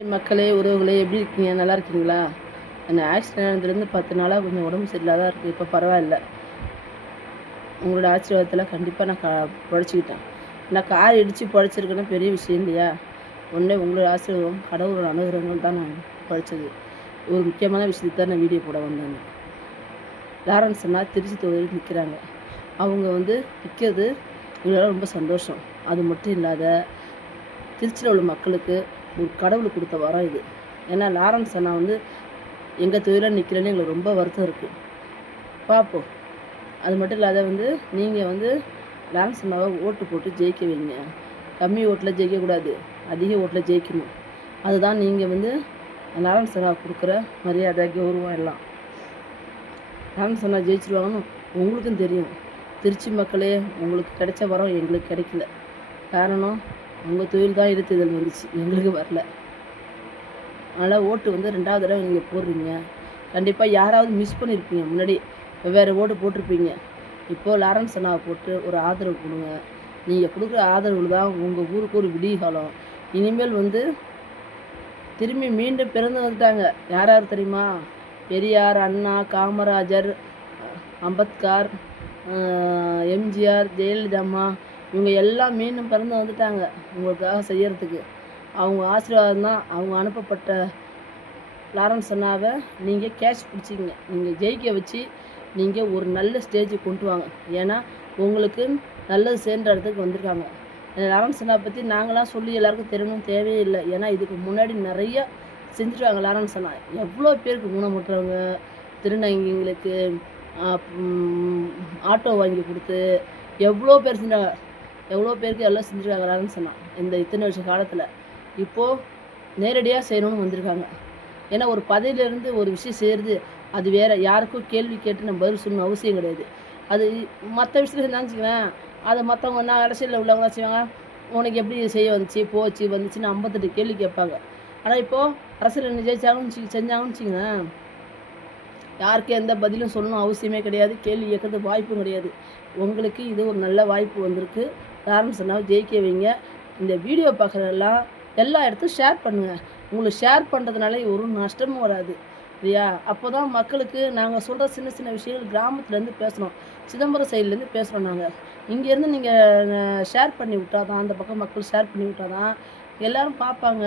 மக்களே, உறவுகளே எப்படி இருக்கீங்க? நல்லா இருக்கீங்களா? அந்த ஆக்சிடென்ட் ஆனதுலேருந்து 10 நாளாக கொஞ்சம் உடம்பு சரியில்லாத இருக்குது. இப்போ பரவாயில்ல. உங்களோட ஆசீர்வாதத்தில் கண்டிப்பாக நான் பொழைச்சிக்கிட்டேன். நான் கார் இடித்து பொழைச்சிருக்கேன்னா பெரிய விஷயம் இல்லையா? உடனே உங்களோட ஆசீர்வாதம், கடவுளோட அனுகிரகங்கள் தான் நான் பொழைச்சது. ஒரு முக்கியமான விஷயத்தை தான் நான் வீடியோ போட வந்தேன். லாரன்ஸ் அண்ணா திருச்சி தொகுதியில் நிற்கிறாங்க. அவங்க நிற்கிறது எங்களால் ரொம்ப சந்தோஷம். அது மட்டும் இல்லாத திருச்சியில் உள்ள மக்களுக்கு ஒரு கடவுள் கொடுத்த வரம் இது. ஏன்னா லாரன்ஸ் அண்ணா எங்கள் தொழிலில் நிற்கிறேன்னு எங்களுக்கு ரொம்ப வருத்தம் இருக்குது. பார்ப்போம். அது மட்டும் இல்லாத நீங்கள் லாரன்ஸ் அண்ணாவை ஓட்டு போட்டு ஜெயிக்க வைங்க. கம்மி ஓட்டில் ஜெயிக்கக்கூடாது, அதிக ஓட்டில் ஜெயிக்கணும். அதுதான் நீங்கள் லாரன்ஸ் அண்ணா கொடுக்குற மரியாதை, கௌரவம் எல்லாம். லாரன்ஸ் அண்ணா ஜெயிச்சிருவாங்கன்னு உங்களுக்கும் தெரியும். திருச்சி மக்களே, உங்களுக்கு கிடைச்ச வரம் எங்களுக்கு கிடைக்கல. காரணம், உங்கள் தொழில் தான் இழுத்துதல் வந்துச்சு, எங்களுக்கு வரல. அதனால் ஓட்டு 2வது தடவை நீங்கள் போடுறீங்க. கண்டிப்பாக யாராவது மிஸ் பண்ணியிருப்பீங்க, முன்னாடி வேறு ஓட்டு போட்டிருப்பீங்க. இப்போது லாரன்ஸ் அண்ணாவை போட்டு ஒரு ஆதரவு கொடுங்க. நீங்கள் கொடுக்குற ஆதரவு தான் உங்கள் ஊருக்கு ஒரு விடிகாலம். இனிமேல் திரும்பி மீண்டும் பிறந்து வந்துட்டாங்க. யார் யார் தெரியுமா? பெரியார், அண்ணா, காமராஜர், அம்பேத்கர், எம்ஜிஆர், ஜெயலலிதா அம்மா, இவங்க எல்லாம் மீண்டும் பிறந்து வந்துட்டாங்க உங்களுக்காக செய்யறதுக்கு. அவங்க ஆசீர்வாதம் தான். அவங்க அனுப்பப்பட்ட லாரன்ஸ் அண்ணாவை நீங்கள் கேட்ச் பிடிச்சிங்க. நீங்கள் ஜெயிக்க வச்சு நீங்கள் ஒரு நல்ல ஸ்டேஜுக்கு கொண்டு வாங்க. ஏன்னா உங்களுக்கு நல்லது சேர்ந்த இடத்துக்கு வந்திருக்காங்க. லாரன்ஸ் அண்ணா பற்றி நாங்களாம் சொல்லி எல்லாருக்கும் தெரியணும் தேவையே இல்லை. ஏன்னா இதுக்கு முன்னாடி நிறைய செஞ்சுருவாங்க லாரன்ஸ் அண்ணா. எவ்வளோ பேருக்கு ஊனமுற்றவங்க, திருநங்கைங்களுக்கு ஆட்டோ வாங்கி கொடுத்து எவ்வளோ பேர் செஞ்சாங்க. எவ்வளோ பேருக்கு எல்லாம் செஞ்சுருக்காங்க லாரன்ஸ் அண்ணா இந்த இத்தனை வருஷ காலத்தில். இப்போது நேரடியாக செய்யணும்னு வந்திருக்காங்க. ஏன்னா ஒரு பதவியிலேருந்து ஒரு விஷயம் செய்கிறது அது வேறு. யாருக்கும் கேள்வி கேட்டு நம்ம பதில் சொல்லணும் அவசியம் கிடையாது. அது மற்ற விஷயத்தில் செஞ்சான்னு வச்சுக்கோங்களேன், அதை மற்றவங்க என்ன அரசியலில் உள்ளவங்க தான் செய்வாங்க. உனக்கு எப்படி செய்ய வந்துச்சு, போச்சு, வந்துச்சுன்னு 58 கேள்வி கேட்பாங்க. ஆனால் இப்போது அரசியல் ஜெயிச்சாங்கன்னு செஞ்சாங்கன்னு வச்சுக்கோங்களேன், யாருக்கும் எந்த பதிலும் சொல்லணும் அவசியமே கிடையாது. கேள்வி கேட்கறது வாய்ப்பும் கிடையாது. உங்களுக்கு இது ஒரு நல்ல வாய்ப்பு வந்திருக்கு. லாரன்ஸ் அண்ணாவை ஜெயிக்க வைங்க. இந்த வீடியோ பார்க்குறதெல்லாம் எல்லா இடத்துக்கும் ஷேர் பண்ணுங்கள். உங்களுக்கு ஷேர் பண்ணுறதுனால ஒரு நஷ்டமும் வராது இல்லையா? அப்போ தான் மக்களுக்கு நாங்கள் சொல்கிற சின்ன சின்ன விஷயங்கள் கிராமத்துலேருந்து பேசுகிறோம், சிதம்பரம் சைட்லேருந்து பேசுகிறோம். நாங்கள் இங்கேருந்து நீங்கள் ஷேர் பண்ணி விட்டால் தான், அந்த பக்கம் மக்கள் ஷேர் பண்ணி விட்டால் தான் எல்லோரும் பார்ப்பாங்க.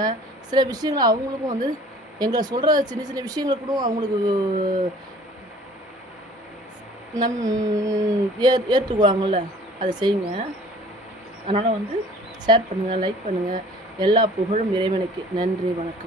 சில விஷயங்கள் அவங்களுக்கும் எங்களை சொல்கிற சின்ன சின்ன விஷயங்கள் கூட அவங்களுக்கு ஏற்றுக்குவாங்கள்ல, அதை செய்யுங்க. அதனால் ஷேர் பண்ணுங்கள், லைக் பண்ணுங்கள். எல்லா புகழும் இறைவனுக்கு. நன்றி, வணக்கம்.